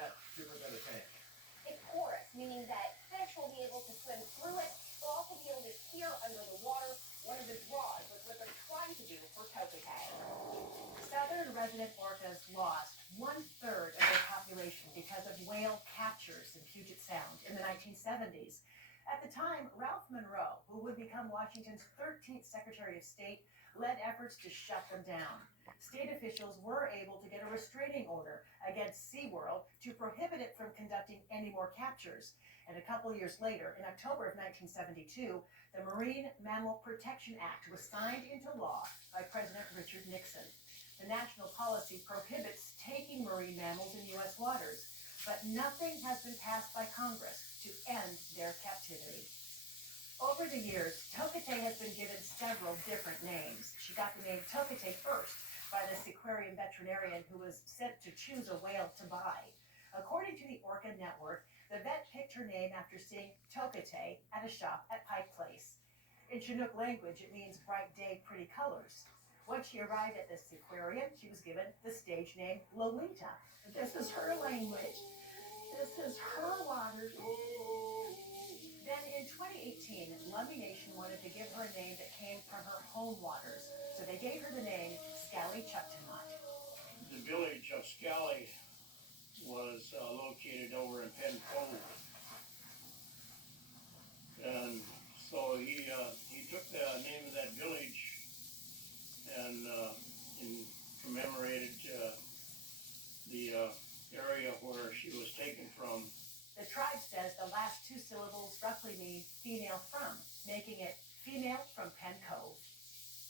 that different than a tank? It's porous, meaning that fish will be able to swim through it. They'll also be able to hear under the water. One of the draws was what they're trying to do for Tokate. Southern resident orcas lost 1/3 of their population because of whale captures in Puget Sound in the 1970s. At the time, Ralph Monroe, who would become Washington's 13th Secretary of State, led efforts to shut them down. State officials were able to get a restraining order against SeaWorld to prohibit it from conducting any more captures. And a couple years later, in October of 1972, the Marine Mammal Protection Act was signed into law by President Richard Nixon. The national policy prohibits taking marine mammals in U.S. waters, but nothing has been passed by Congress to end their captivity. Over the years, Tokate has been given several different names. She got the name Tokate first by the Sk'aliCh'elh veterinarian who was sent to choose a whale to buy. According to the Orca Network, the vet picked her name after seeing Tokate at a shop at Pike Place. In Chinook language, it means bright day, pretty colors. When she arrived at this aquarium, she was given the stage name Lolita. This is her language. This is her waters. Then in 2018, Lummi Nation wanted to give her a name that came from her home waters, so they gave her the name Sk'aliCh'elh. The village of Sk'ali was located over in Pen Cove, and so he took the name of that village and commemorated the area where she was taken from. The tribe says the last two syllables roughly mean female from, making it female from Pen Cove.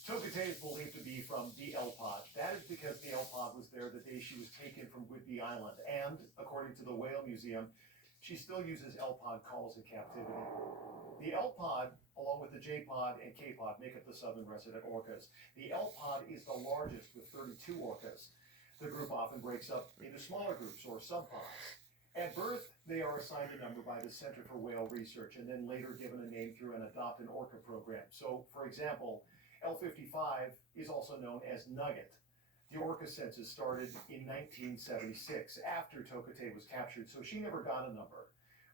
Tokate is believed to be from the El Pod. That is because the El Pod was there the day she was taken from Whidbey Island. And according to the Whale Museum, she still uses El Pod calls in captivity. The El Pod, along with the J Pod and K Pod, make up the southern resident orcas. The El Pod is the largest with 32 orcas. The group often breaks up into smaller groups or subpods. At birth, they are assigned a number by the Center for Whale Research and then later given a name through an Adopt an Orca program. So, for example, L55 is also known as Nugget. The orca census started in 1976 after Tokate was captured, so she never got a number.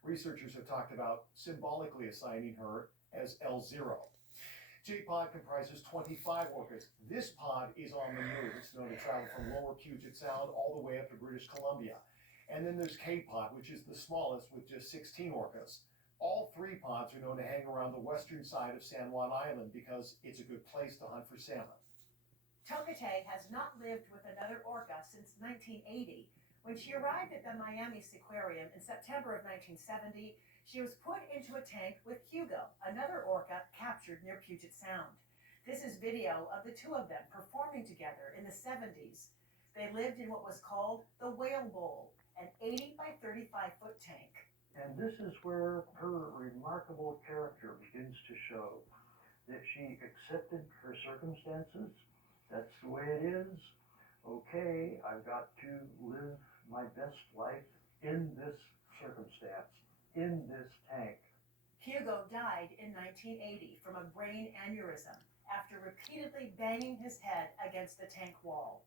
Researchers have talked about symbolically assigning her as L0. J-Pod comprises 25 orcas. This pod is on the move. It's known to travel from lower Puget Sound all the way up to British Columbia. And then there's K-Pod, which is the smallest with just 16 orcas. All three pods are known to hang around the western side of San Juan Island because it's a good place to hunt for salmon. Tokate has not lived with another orca since 1980. When she arrived at the Miami Seaquarium in September of 1970, she was put into a tank with Hugo, another orca captured near Puget Sound. This is video of the two of them performing together in the 70s. They lived in what was called the Whale Bowl, an 80 by 35-foot tank. And this is where her remarkable character begins to show, that she accepted her circumstances. That's the way it is. Okay, I've got to live my best life in this circumstance, in this tank. Hugo died in 1980 from a brain aneurysm after repeatedly banging his head against the tank wall.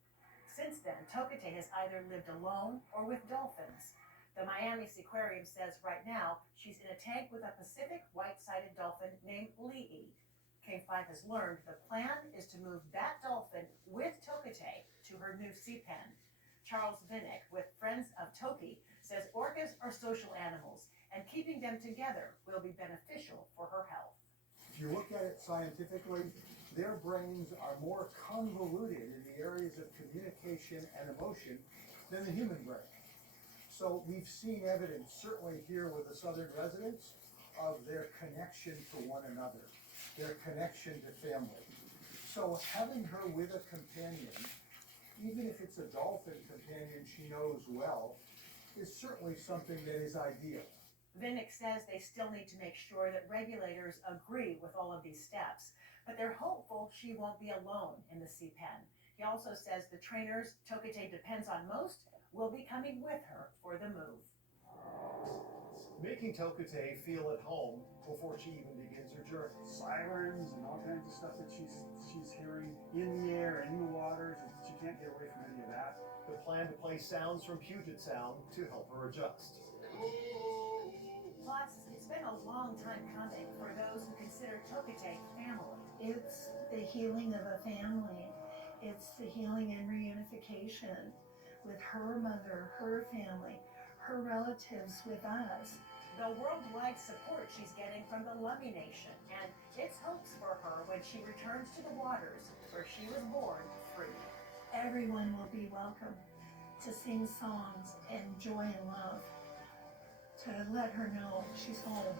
Since then, Tokate has either lived alone or with dolphins. The Miami Seaquarium says right now she's in a tank with a Pacific white-sided dolphin named Lee. K5 has learned the plan is to move that dolphin with Tokate to her new sea pen. Charles Vinnick with Friends of Toki says orcas are social animals and keeping them together will be beneficial for her health. If you look at it scientifically, their brains are more convoluted in the areas of communication and emotion than the human brain. So we've seen evidence, certainly here with the southern residents, of their connection to one another, their connection to family. So having her with a companion, even if it's a dolphin companion she knows well, is certainly something that is ideal. Vinnick says they still need to make sure that regulators agree with all of these steps, but they're hopeful she won't be alone in the sea pen. He also says the trainers Tokate depends on most will be coming with her for the move. making Tokute feel at home before she even begins her journey. Sirens and all kinds of stuff that she's hearing in the air and in the waters, and she can't get away from any of that. The plan to play sounds from Puget Sound to help her adjust. Plus, it's been a long time coming for those who consider Tokite family. It's the healing of a family. It's the healing and reunification with her mother, her family, her relatives with us. The worldwide support she's getting from the Lummi Nation, and its hopes for her when she returns to the waters where she was born free. Everyone will be welcome to sing songs and joy and love, to let her know she's home.